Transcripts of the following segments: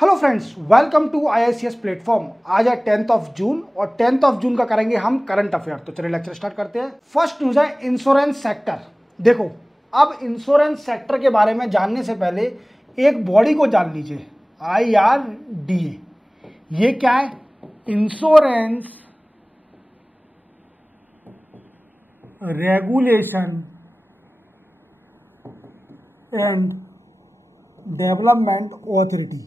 Hello friends, welcome to IICS platform. आज है 10th of June और 10th ऑफ जून का करेंगे हम करंट अफेयर। तो चलिए लेक्चर स्टार्ट करते हैं। फर्स्ट न्यूज है इंश्योरेंस सेक्टर। देखो, अब इंश्योरेंस सेक्टर के बारे में जानने से पहले एक बॉडी को जान लीजिए, IRDA। ये क्या है? Insurance regulation and development authority.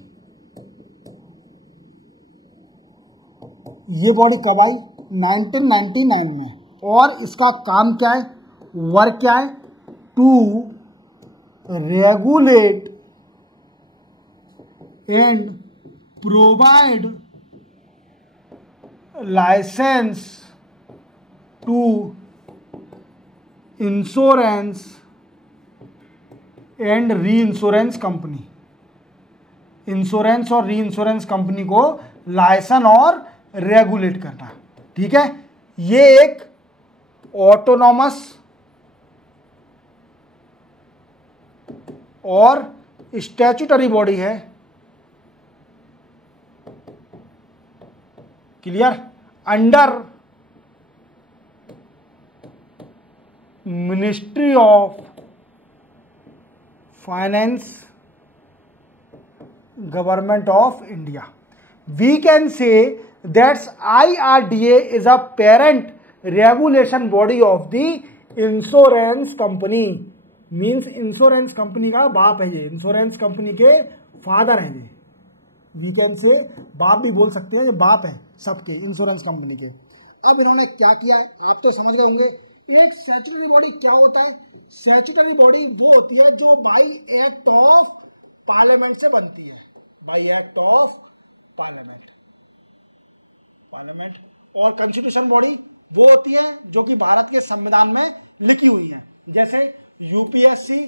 ये बॉडी कब आई? 1999 में। और इसका काम क्या है, वर्क क्या है? To regulate and provide license to insurance and reinsurance company. Insurance और री इंश्योरेंस कंपनी को लाइसेंस और रेगुलेट करना, ठीक है। ये एक ऑटोनॉमस और स्टैट्यूटरी बॉडी है, clear, under ministry of finance, government of India. We can say that IRDA is a parent regulation body of the insurance company. Means insurance company का बाप है ये, इंश्योरेंस कंपनी के फादर हैं ये। We can say, बाप भी बोल सकते हैं, ये बाप है सबके, इंश्योरेंस कंपनी के। अब इन्होंने क्या किया है आप तो समझ गए होंगे। एक स्टैट्यूटरी बॉडी क्या होता है? स्टैट्यूटरी बॉडी वो होती है जो बाई एक्ट ऑफ पार्लियामेंट से बनती है, बाई एक्ट ऑफ पार्लियामेंट। और कॉन्स्टिट्यूशन बॉडी वो होती है जो कि भारत के संविधान में लिखी हुई है, जैसे यूपीएससी,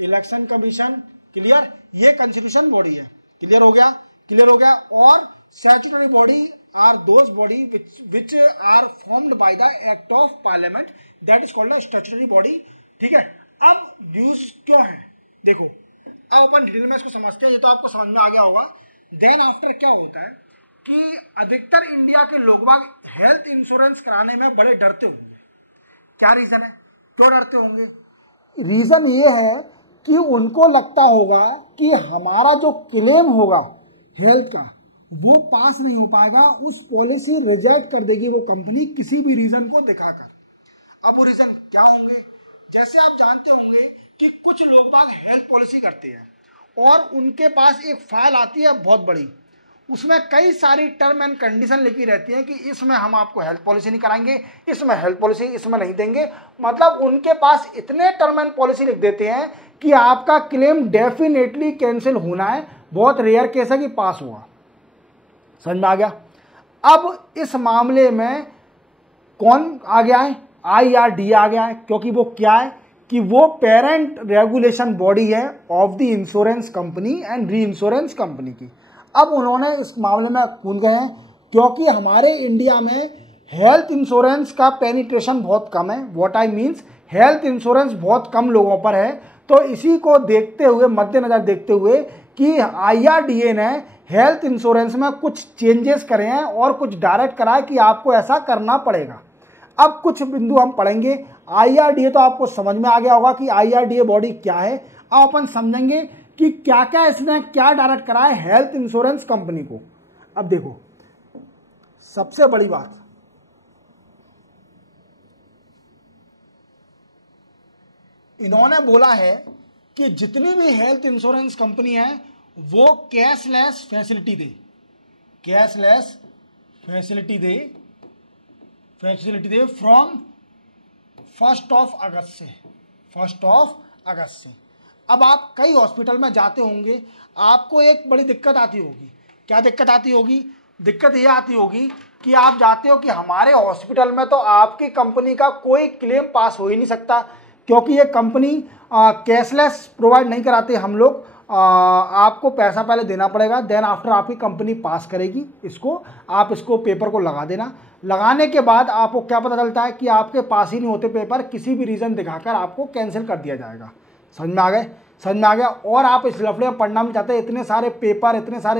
इलेक्शन कमीशन, क्लियर, ये कॉन्स्टिट्यूशन बॉडी है। क्लियर हो गया? क्लियर हो गया। और statutory body are those body which are formed by the act of parliament, that is called a statutory body, ठीक है। अब न्यूज क्यों है देखो, अब अपन डिटेल में इसको समझते हैं। ये तो आपको समझ में आ गया होगा। देन आफ्टर क्या होता है कि अधिकतर इंडिया के लोग बाग हेल्थ इंश्योरेंस कराने में बड़े डरते होंगे। क्या रीज़न है, क्यों डरते होंगे? रीज़न ये है कि उनको लगता होगा कि हमारा जो क्लेम होगा हेल्थ का वो पास नहीं हो पाएगा, उस पॉलिसी रिजेक्ट कर देगी वो कंपनी किसी भी रीज़न को दिखाकर। अब वो रीज़न क्या होंगे? जैसे आप जानते होंगे कि कुछ लोग बाग हेल्थ पॉलिसी करते हैं और उनके पास एक फाइल आती है बहुत बड़ी, उसमें कई सारी टर्म एंड कंडीशन लिखी रहती हैं कि इसमें हम आपको हेल्थ पॉलिसी नहीं कराएंगे, इसमें हेल्थ पॉलिसी इसमें नहीं देंगे। मतलब उनके पास इतने टर्म एंड पॉलिसी लिख देते हैं कि आपका क्लेम डेफिनेटली कैंसिल होना है, बहुत रेयर केस है कि पास होगा। समझ में आ गया? अब इस मामले में कौन आ गया है? IRDA आ गया है, क्योंकि वो क्या है कि वो पेरेंट रेगुलेशन बॉडी है of the insurance company and reinsurance company की। अब उन्होंने इस मामले में कूद गए हैं क्योंकि हमारे इंडिया में हेल्थ इंश्योरेंस का पेनिट्रेशन बहुत कम है। What I means, health insurance बहुत कम लोगों पर है। तो इसी को देखते हुए, मद्देनजर देखते हुए कि IRDA ने हेल्थ इंश्योरेंस में कुछ चेंजेस करे हैं और कुछ डायरेक्ट करा है कि आपको ऐसा करना पड़ेगा। अब कुछ बिंदु हम पढ़ेंगे। IRDA तो आपको समझ में आ गया होगा कि IRDA बॉडी क्या है। अब अपन समझेंगे कि क्या क्या इसने क्या डायरेक्ट करा है हेल्थ इंश्योरेंस कंपनी को। अब देखो, सबसे बड़ी बात, इन्होंने बोला है कि जितनी भी हेल्थ इंश्योरेंस कंपनी है वो cashless facility they, cashless facility they from 1 अगस्त से, 1 अगस्त से। अब आप कई हॉस्पिटल में जाते होंगे, आपको एक बड़ी दिक्कत आती होगी। क्या दिक्कत आती होगी? दिक्कत ये आती होगी कि आप जाते हो कि हमारे हॉस्पिटल में तो आपकी कंपनी का कोई क्लेम पास हो ही नहीं सकता, क्योंकि ये कंपनी कैशलेस प्रोवाइड नहीं कराते। हम लोग आपको पैसा पहले देना पड़ेगा, देन आफ्टर आपकी कंपनी पास करेगी इसको, आप इसको पेपर को लगा देना। लगाने के बाद आपको क्या पता चलता है कि आपके पास ही नहीं होते पेपर, किसी भी रीज़न दिखाकर आपको कैंसिल कर दिया जाएगा। समझ में आ गए? समझ में आ गया। और आप इस लफड़े में पढ़ना नहीं चाहते, इतने सारे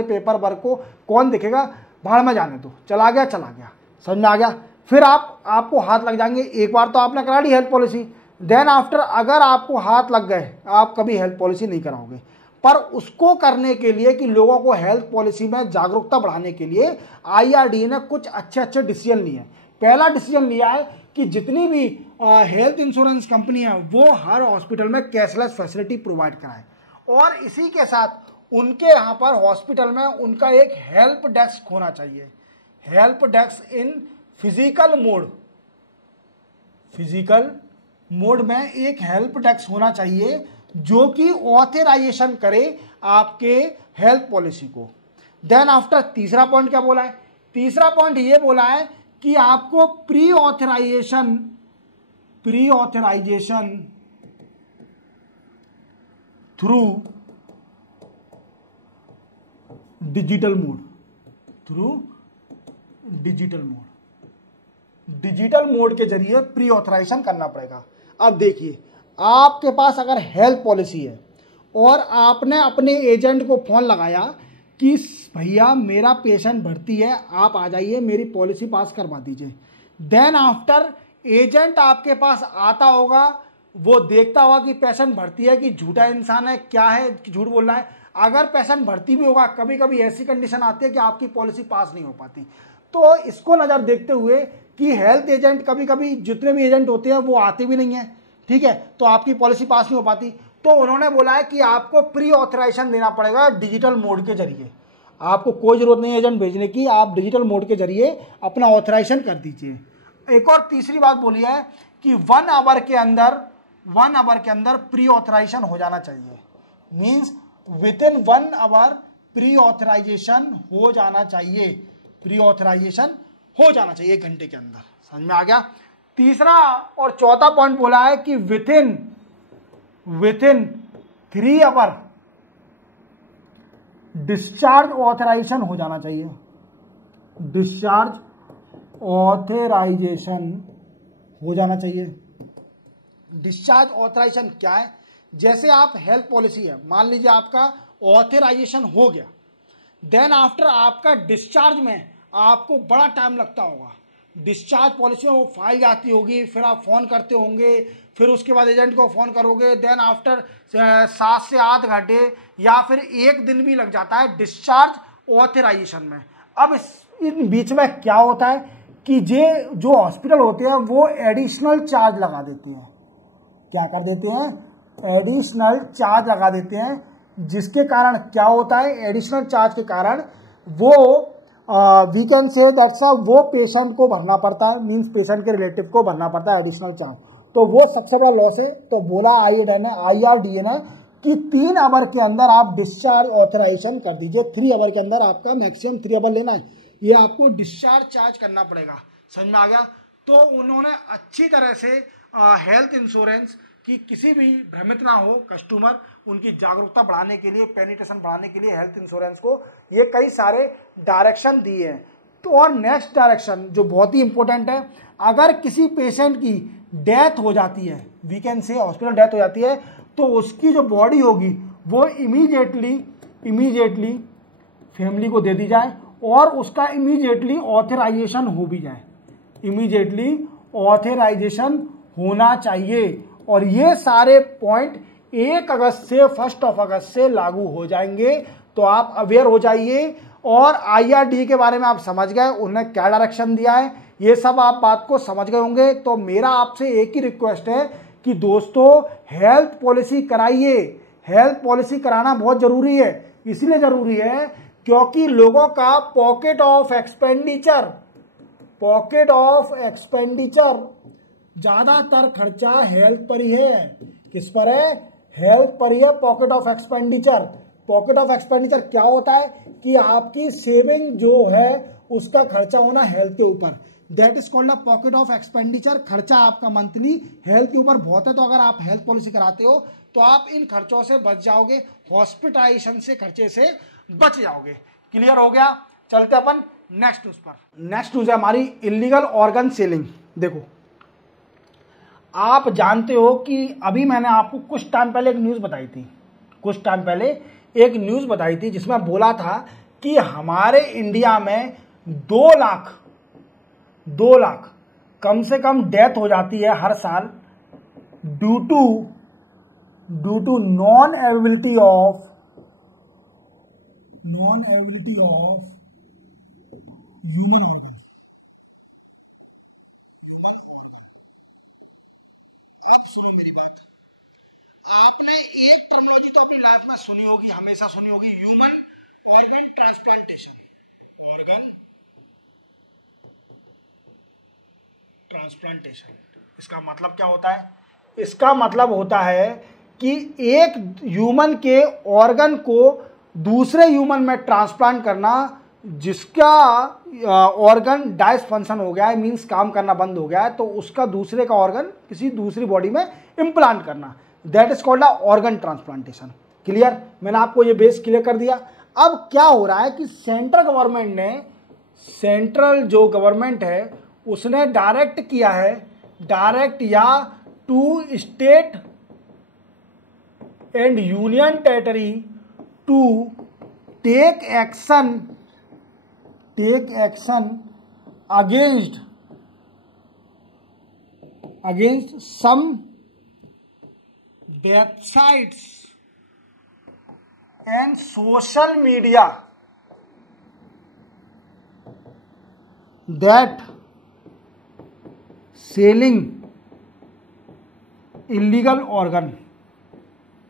पेपर वर्क को कौन देखेगा, भाड़ में जाने दो, चला गया, समझ में आ गया। फिर आपको हाथ लग जाएंगे, एक बार तो आपने करा ली हेल्थ पॉलिसी, देन आफ्टर अगर आपको हाथ लग गए आप कभी हेल्थ पॉलिसी नहीं कराओगे। पर उसको करने के लिए कि लोगों को हेल्थ पॉलिसी में जागरूकता बढ़ाने के लिए IRDA ने कुछ अच्छे डिसीजन लिए हैं। पहला डिसीजन लिया है कि जितनी भी हेल्थ इंश्योरेंस कंपनी है वो हर हॉस्पिटल में कैशलेस फैसिलिटी प्रोवाइड कराए, और इसी के साथ उनके यहाँ पर हॉस्पिटल में उनका एक हेल्प डेस्क होना चाहिए। Help desk in physical mode में एक हेल्प डेस्क होना चाहिए जो कि ऑथराइजेशन करे आपके हेल्थ पॉलिसी को। देन आफ्टर तीसरा पॉइंट क्या बोला है, तीसरा पॉइंट ये बोला है कि आपको pre authorization through digital mode के जरिए प्री ऑथराइजेशन करना पड़ेगा। अब देखिए, आपके पास अगर हेल्थ पॉलिसी है और आपने अपने एजेंट को फोन लगाया कि भैया मेरा पेशेंट भर्ती है, आप आ जाइए, मेरी पॉलिसी पास करवा दीजिए। देन आफ्टर एजेंट आपके पास आता होगा, वो देखता होगा कि पेशेंट भर्ती है कि झूठा इंसान है, क्या है कि झूठ बोल रहा है। अगर पेशेंट भर्ती भी होगा, कभी कभी ऐसी कंडीशन आती है कि आपकी पॉलिसी पास नहीं हो पाती। तो इसको नज़र देखते हुए कि हेल्थ एजेंट कभी कभी जितने भी एजेंट होते हैं वो आते भी नहीं हैं, ठीक है, तो आपकी पॉलिसी पास नहीं हो पाती। तो उन्होंने बोला है कि आपको प्री ऑथराइजेशन देना पड़ेगा डिजिटल मोड के जरिए। आपको कोई ज़रूरत नहीं है एजेंट भेजने की, आप डिजिटल मोड के जरिए अपना ऑथराइजेशन कर दीजिए। एक और तीसरी बात बोली है कि 1 आवर के अंदर प्री ऑथराइजेशन हो जाना चाहिए। Means within 1 hour pre authorization हो जाना चाहिए, 1 घंटे के अंदर। समझ में आ गया। तीसरा और चौथा पॉइंट बोला है कि within 3 hour discharge authorization हो जाना चाहिए। डिस्चार्ज ऑथराइजेशन क्या है, जैसे आप हेल्थ पॉलिसी है, मान लीजिए आपका ऑथराइजेशन हो गया, देन आफ्टर आपका डिस्चार्ज में आपको बड़ा टाइम लगता होगा। डिस्चार्ज पॉलिसी में वो फाइल जाती होगी, फिर आप फ़ोन करते होंगे, फिर उसके बाद एजेंट को फ़ोन करोगे, देन आफ्टर 7 से 8 घंटे या फिर 1 दिन भी लग जाता है डिस्चार्ज ऑथराइजेशन में। अब इन बीच में क्या होता है कि जो हॉस्पिटल होते हैं वो एडिशनल चार्ज लगा देते हैं। क्या कर देते हैं, एडिशनल चार्ज लगा देते हैं, जिसके कारण क्या होता है, एडिशनल चार्ज के कारण वो वी कैन से दैट्स वो पेशेंट को भरना पड़ता है, मींस पेशेंट के रिलेटिव को भरना पड़ता है एडिशनल चार्ज। तो वो सबसे बड़ा लॉस है। तो बोला IRDA ने कि 3 आवर के अंदर आप डिस्चार्ज ऑथराइजेशन कर दीजिए। 3 आवर के अंदर आपका मैक्सिमम 3 आवर लेना है, ये आपको डिस्चार्ज चार्ज करना पड़ेगा। समझ में आ गया। तो उन्होंने अच्छी तरह से हेल्थ इंश्योरेंस कि किसी भी भ्रमित ना हो कस्टमर, उनकी जागरूकता बढ़ाने के लिए, पेनिट्रेशन बढ़ाने के लिए हेल्थ इंश्योरेंस को ये कई सारे डायरेक्शन दिए हैं। तो और नेक्स्ट डायरेक्शन जो बहुत ही इंपॉर्टेंट है, अगर किसी पेशेंट की डेथ हो जाती है, वीकेंड से हॉस्पिटल डेथ हो जाती है, तो उसकी जो बॉडी होगी वो इमीडिएटली फैमिली को दे दी जाए और उसका इमीडिएटली ऑथराइजेशन हो भी जाए, इमीडिएटली ऑथराइजेशन होना चाहिए। और ये सारे पॉइंट 1 अगस्त से 1 अगस्त से लागू हो जाएंगे। तो आप अवेयर हो जाइए और IRDA के बारे में आप समझ गए, उन्होंने क्या डायरेक्शन दिया है, ये सब आप बात को समझ गए होंगे। तो मेरा आपसे एक ही रिक्वेस्ट है कि दोस्तों हेल्थ पॉलिसी कराइए। हेल्थ पॉलिसी कराना बहुत ज़रूरी है, इसलिए ज़रूरी है क्योंकि लोगों का पॉकेट ऑफ एक्सपेंडिचर ज़्यादातर खर्चा हेल्थ पर ही है। किस पर है, हेल्थ पर ही है। पॉकेट ऑफ एक्सपेंडिचर क्या होता है कि आपकी सेविंग जो है उसका खर्चा होना हेल्थ के ऊपर, that is called a pocket of expenditure. खर्चा आपका मंथली हेल्थ के ऊपर बहुत है। तो अगर आप हेल्थ पॉलिसी कराते हो तो आप इन खर्चों से बच जाओगे, हॉस्पिटलाइजेशन से खर्चे से बच जाओगे। क्लियर हो गया। चलते अपन नेक्स्ट न्यूज पर। नेक्स्ट न्यूज है हमारी इलीगल ऑर्गन सेलिंग। देखो, आप जानते हो कि अभी मैंने आपको कुछ टाइम पहले एक न्यूज़ बताई थी कुछ टाइम पहले एक न्यूज़ बताई थी जिसमें बोला था कि हमारे इंडिया में 2 लाख कम से कम डेथ हो जाती है हर साल due to non availability of human organ. अब सुनो मेरी बात, आपने एक टर्मिनोलॉजी तो अपनी लाइफ में सुनी होगी, हमेशा सुनी होगी, ह्यूमन ऑर्गन ट्रांसप्लांटेशन। इसका मतलब क्या होता है? इसका मतलब होता है कि एक ह्यूमन के ऑर्गन को दूसरे ह्यूमन में ट्रांसप्लांट करना, जिसका ऑर्गन डायसफंक्शन हो गया है, मींस काम करना बंद हो गया है, तो उसका दूसरे का ऑर्गन किसी दूसरी बॉडी में इम्प्लांट करना, that is called organ transplantation. Clear? मैंने आपको ये बेस क्लियर कर दिया। अब क्या हो रहा है कि सेंट्रल जो गवर्नमेंट है उसने डायरेक्ट किया है, डायरेक्ट या to state and union territory to take action against some websites and social media that selling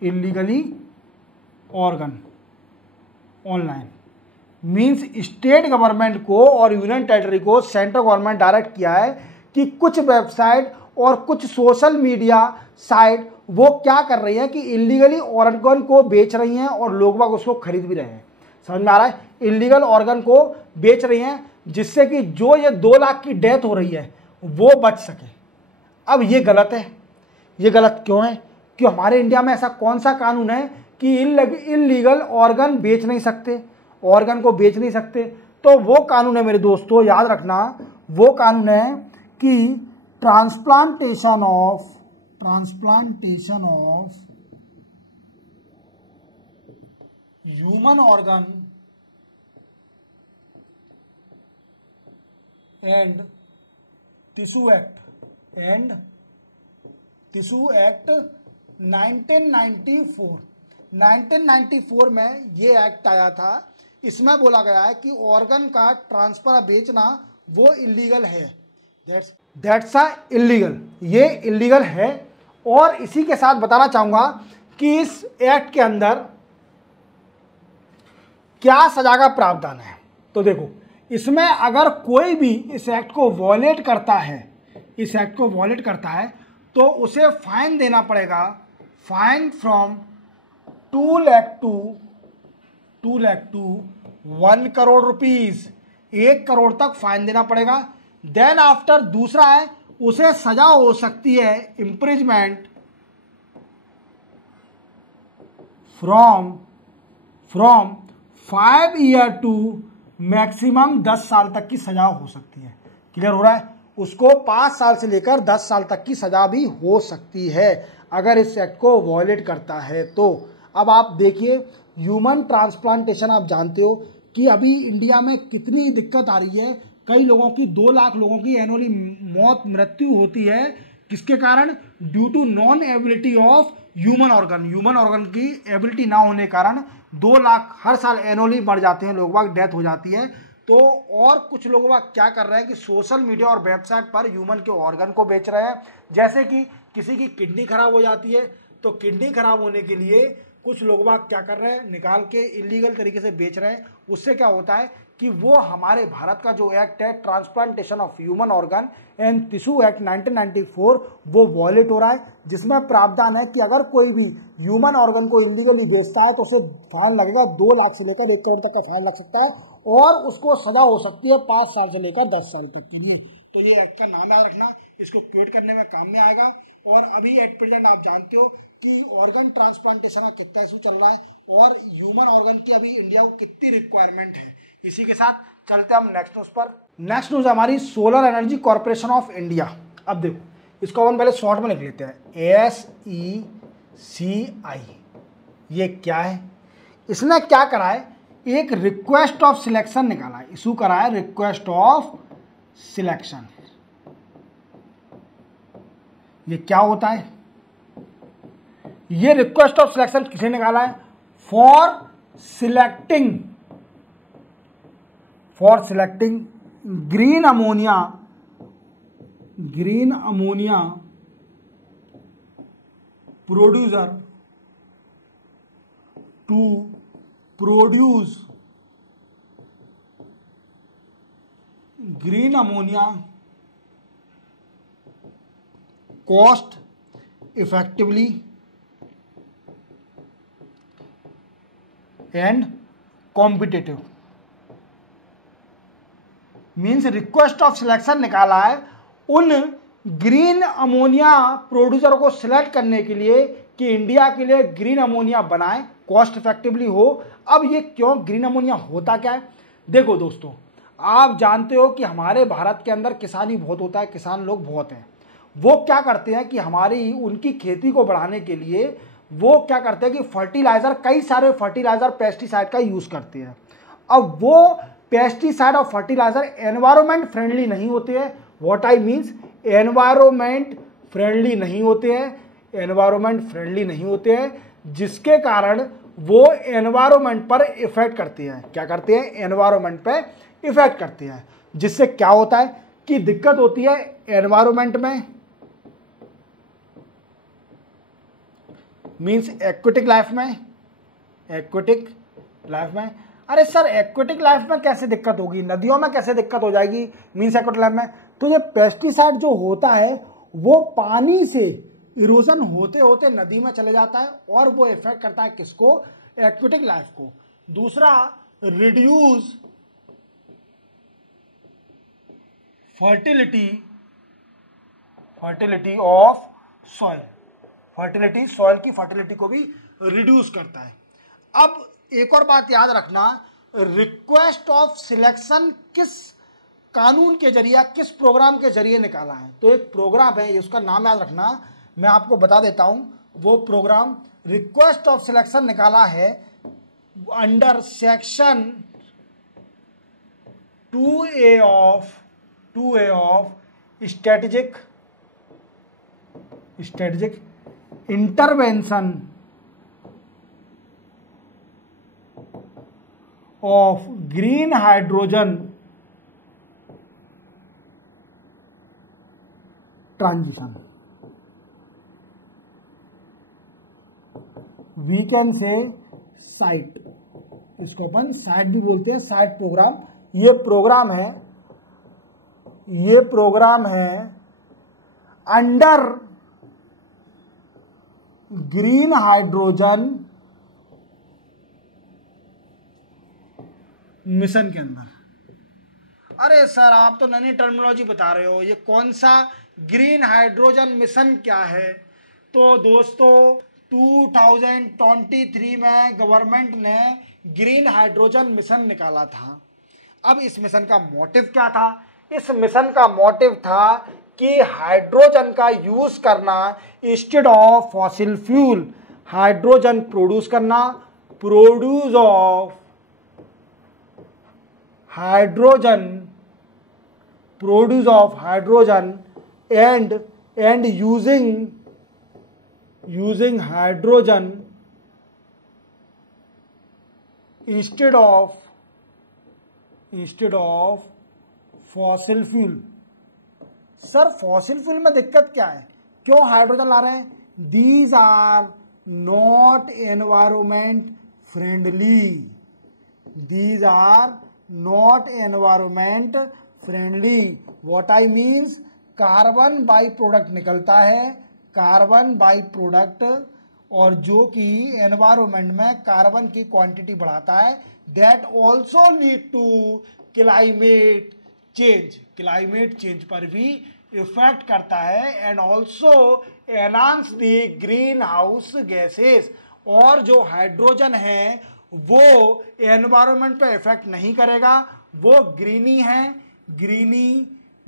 illegally organ online. Means state government को और यूनियन टेरिटरी को सेंट्रल गवर्नमेंट डायरेक्ट किया है कि कुछ वेबसाइट और कुछ सोशल मीडिया साइट वो क्या कर रही है कि इलीगली ऑर्गन को बेच रही हैं और लोग बाग उसको खरीद भी रहे हैं। समझ में आ रहा है? इलीगल ऑर्गन को बेच रही हैं जिससे कि जो ये 2 लाख की डेथ हो रही है वो बच सके। अब ये गलत है। ये गलत क्यों है? कि हमारे इंडिया में ऐसा कौन सा कानून है कि इलीगल ऑर्गन बेच नहीं सकते, ऑर्गन को बेच नहीं सकते? तो वो कानून है मेरे दोस्तों, याद रखना, वो कानून है कि transplantation of human organ and tissue act 1994 में ये एक्ट आया था। इसमें बोला गया है कि ऑर्गन का ट्रांसफर बेचना वो इलीगल है, दैट्स इलीगल, ये इलीगल है। और इसी के साथ बताना चाहूँगा कि इस एक्ट के अंदर क्या सजा का प्रावधान है। तो देखो, इसमें अगर कोई भी इस एक्ट को वॉयलेट करता है तो उसे फाइन देना पड़ेगा, fine from 2 lakh to 1 crore rupees, 1 crore तक फाइन देना पड़ेगा। देन आफ्टर दूसरा है, उसे सजा हो सकती है imprisonment from 5 year to maximum 10 साल तक की सजा हो सकती है। क्लियर हो रहा है? उसको 5 साल से लेकर 10 साल तक की सजा भी हो सकती है अगर इस एक्ट को वॉयलेट करता है तो। अब आप देखिए, ह्यूमन ट्रांसप्लांटेशन आप जानते हो कि अभी इंडिया में कितनी दिक्कत आ रही है। कई लोगों की, 2 लाख लोगों की एनुअली मृत्यु होती है। किसके कारण? Due to non ability of human organ की एबिलिटी ना होने के कारण 2 लाख हर साल एनुअली मर जाते हैं लोग, डेथ हो जाती है। तो और कुछ लोग क्या कर रहे हैं कि सोशल मीडिया और वेबसाइट पर ह्यूमन के ऑर्गन को बेच रहे हैं। जैसे कि किसी की किडनी खराब हो जाती है तो किडनी खराब होने के लिए कुछ लोग क्या कर रहे हैं, निकाल के इलीगल तरीके से बेच रहे हैं। उससे क्या होता है कि वो हमारे भारत का जो एक्ट है transplantation of human organ and tissue act 1994 वो वॉयलेट हो रहा है, जिसमें प्रावधान है कि अगर कोई भी ह्यूमन ऑर्गन को इलीगली बेचता है तो उसे फाइन लगेगा, 2 लाख से लेकर 1 करोड़ तक का फाइन लग सकता है और उसको सजा हो सकती है 5 साल से लेकर 10 साल तक के लिए। तो ये एक्ट का नाम याद रखना, इसको क्रिएट करने में काम में आएगा। और अभी एट प्रेजेंट आप जानते हो कि ऑर्गन ट्रांसप्लांटेशन का कितना इशू चल रहा है और ह्यूमन ऑर्गन की अभी इंडिया को कितनी रिक्वायरमेंट है। इसी के साथ चलते हम नेक्स्ट न्यूज़ पर। नेक्स्ट न्यूज़ हमारी solar energy corporation of India. अब देखो, इसको अपन पहले शॉर्ट में लिख लेते हैं, SECI। ये क्या है? इसने क्या करा है, एक रिक्वेस्ट ऑफ सिलेक्शन निकाला है, इशू करा है रिक्वेस्ट ऑफ सिलेक्शन। ये क्या होता है? ये रिक्वेस्ट ऑफ सिलेक्शन किसने निकाला है? For selecting green ammonia producer to produce green ammonia cost effectively and competitive. Means request of selection निकाला है उन ग्रीन अमोनिया प्रोड्यूसर को सिलेक्ट करने के लिए कि इंडिया के लिए ग्रीन अमोनिया बनाए, कॉस्ट इफेक्टिवली हो। अब ये क्यों ग्रीन अमोनिया होता क्या है? देखो दोस्तों, आप जानते हो कि हमारे भारत के अंदर किसानी बहुत होता है, किसान लोग बहुत हैं। वो क्या करते हैं कि हमारी उनकी खेती को बढ़ाने के लिए वो क्या करते हैं कि फर्टिलाइज़र, कई सारे फर्टिलाइज़र पेस्टिसाइड का यूज़ करते हैं। अब वो पेस्टिसाइड और फर्टिलाइज़र एनवायरमेंट फ्रेंडली नहीं होते हैं। What I means, environment friendly नहीं होते हैं, जिसके कारण वो एनवायरमेंट पर इफेक्ट करते हैं। क्या करते हैं? एनवायरमेंट पे इफेक्ट करते हैं, जिससे क्या होता है कि दिक्कत होती है एनवायरमेंट में, मीन्स एक्वेटिक लाइफ में। अरे सर, एक्वेटिक लाइफ में कैसे दिक्कत होगी? नदियों में कैसे दिक्कत हो जाएगी? मीन्स एक्वेटिक लाइफ में। तो ये पेस्टिसाइड जो होता है वो पानी से इरोजन होते होते नदी में चले जाता है और वो इफेक्ट करता है किसको? एक्वेटिक लाइफ को। दूसरा, reduce fertility of soil. Soil की फर्टिलिटी को भी रिड्यूस करता है। अब एक और बात याद रखना, रिक्वेस्ट ऑफ सिलेक्शन किस कानून के जरिए, किस प्रोग्राम के जरिए निकाला है? तो एक प्रोग्राम है, उसका नाम याद रखना, मैं आपको बता देता हूं। वो प्रोग्राम रिक्वेस्ट ऑफ सिलेक्शन निकाला है under section 2A of strategic intervention of green hydrogen transition. We can say SIGHT, इसको अपन साइट भी बोलते हैं, साइट प्रोग्राम। ये प्रोग्राम है अंडर ग्रीन हाइड्रोजन मिशन के अंदर। अरे सर, आप तो नई टर्मिनोलॉजी बता रहे हो, ये कौन सा ग्रीन हाइड्रोजन मिशन क्या है? तो दोस्तों, 2023 में गवर्नमेंट ने ग्रीन हाइड्रोजन मिशन निकाला था। अब इस मिशन का मोटिव क्या था? इस मिशन का मोटिव था कि हाइड्रोजन का यूज करना instead of fossil fuel, hydrogen produce करना, produce of hydrogen and using hydrogen instead of fossil fuel. Sir, fossil fuel में दिक्कत क्या है? क्यों हाइड्रोजन ला रहे हैं? These are not environment friendly. What I means, carbon by product निकलता है, कार्बन बाई प्रोडक्ट, और जो कि एनवायरमेंट में कार्बन की क्वांटिटी बढ़ाता है। That also lead to climate change पर भी इफेक्ट करता है, and also enhance the greenhouse gases. और जो हाइड्रोजन है वो एनवायरमेंट पे इफेक्ट नहीं करेगा, वो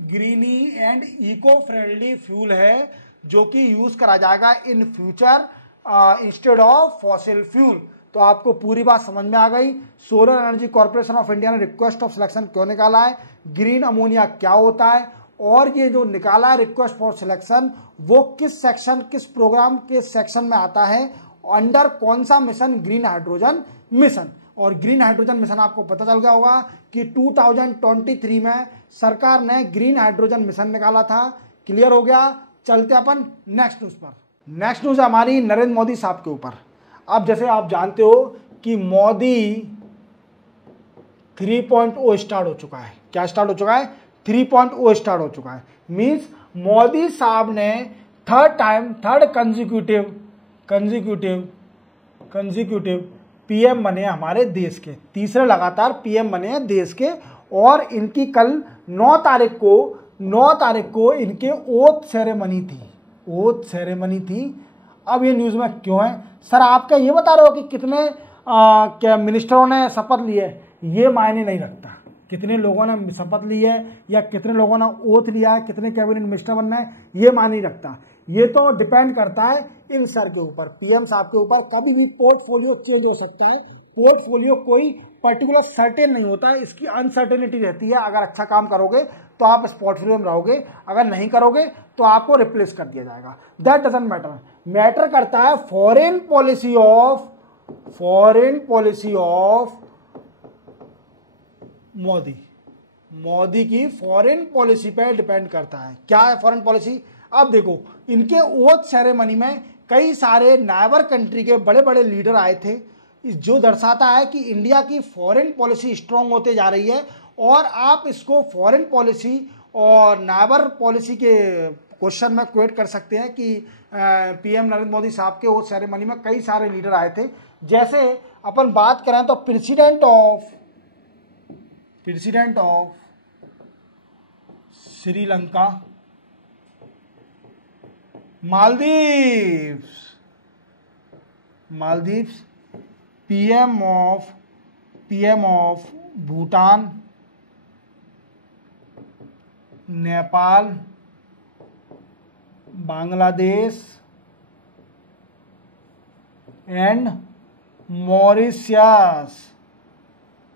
greeny and eco friendly fuel है, जो कि यूज करा जाएगा in future instead of fossil fuel. तो आपको पूरी बात समझ में आ गई। Solar energy corporation of India ने रिक्वेस्ट ऑफ सिलेक्शन क्यों निकाला है, ग्रीन अमोनिया क्या होता है, और ये जो निकाला है रिक्वेस्ट फॉर सिलेक्शन वो किस सेक्शन, किस प्रोग्राम के सेक्शन में आता है, अंडर कौन सा मिशन, ग्रीन हाइड्रोजन मिशन। और ग्रीन हाइड्रोजन मिशन आपको पता चल गया होगा कि 2023 में सरकार ने ग्रीन हाइड्रोजन मिशन निकाला था। क्लियर हो गया। चलते अपन नेक्स्ट न्यूज पर। नेक्स्ट न्यूज है हमारी नरेंद्र मोदी साहब के ऊपर। अब जैसे आप जानते हो कि मोदी 3.0 स्टार्ट हो चुका है। क्या स्टार्ट हो चुका है? 3.0 स्टार्ट हो चुका है। मीन्स मोदी साहब ने थर्ड कंजिक्यूटिव पीएम बने हमारे देश के, तीसरे लगातार पीएम बने हैं देश के। और इनकी कल 9 तारीख को इनके ओथ सेरेमनी थी। अब ये न्यूज़ में क्यों है सर? आप क्या ये बता रहे हो कि कितने क्या मिनिस्टरों ने शपथ ली है? ये मायने नहीं रखता कितने लोगों ने शपथ ली है या कितने लोगों ने ओथ लिया है, कितने कैबिनेट मिनिस्टर बनना है, ये मायने नहीं रखता। ये तो डिपेंड करता है इन सर के ऊपर, पीएम साहब के ऊपर। कभी भी पोर्टफोलियो चेंज हो सकता है। पोर्टफोलियो कोई पर्टिकुलर सर्टेन नहीं होता है, इसकी अनसर्टेनिटी रहती है। अगर अच्छा काम करोगे तो आप इस पोर्टफोलियो में रहोगे, अगर नहीं करोगे तो आपको रिप्लेस कर दिया जाएगा। That doesn't matter. मैटर करता है फॉरेन पॉलिसी ऑफ मोदी की फॉरेन पॉलिसी पे डिपेंड करता है। क्या है फॉरेन पॉलिसी? अब देखो, इनके ओथ सेरेमनी में कई सारे नाइबर कंट्री के बड़े बड़े लीडर आए थे, जो दर्शाता है कि इंडिया की फॉरेन पॉलिसी स्ट्रांग होते जा रही है। और आप इसको फॉरेन पॉलिसी और नाइबर पॉलिसी के क्वेश्चन में क्वेट कर सकते हैं कि पीएम नरेंद्र मोदी साहब के ओथ सेरेमनी में कई सारे लीडर आए थे। जैसे अपन बात करें तो president of Sri Lanka, Maldives, PM of Bhutan, Nepal, Bangladesh and Mauritius.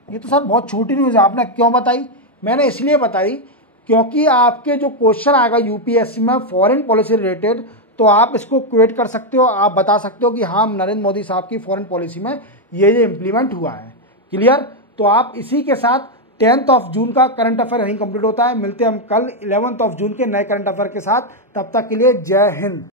ये तो सर बहुत छोटी न्यूज़ है, आपने क्यों बताई? मैंने इसलिए बताई क्योंकि आपके जो क्वेश्चन आएगा यूपीएससी में फॉरेन पॉलिसी रिलेटेड, तो आप इसको क्वेट कर सकते हो। आप बता सकते हो कि हाँ, नरेंद्र मोदी साहब की फॉरेन पॉलिसी में ये इम्प्लीमेंट हुआ है। क्लियर? तो आप इसी के साथ 10 जून का करंट अफेयर यहीं कंप्लीट होता है। मिलते हैं हम कल 11 जून के नए करंट अफेयर के साथ। तब तक के लिए जय हिंद।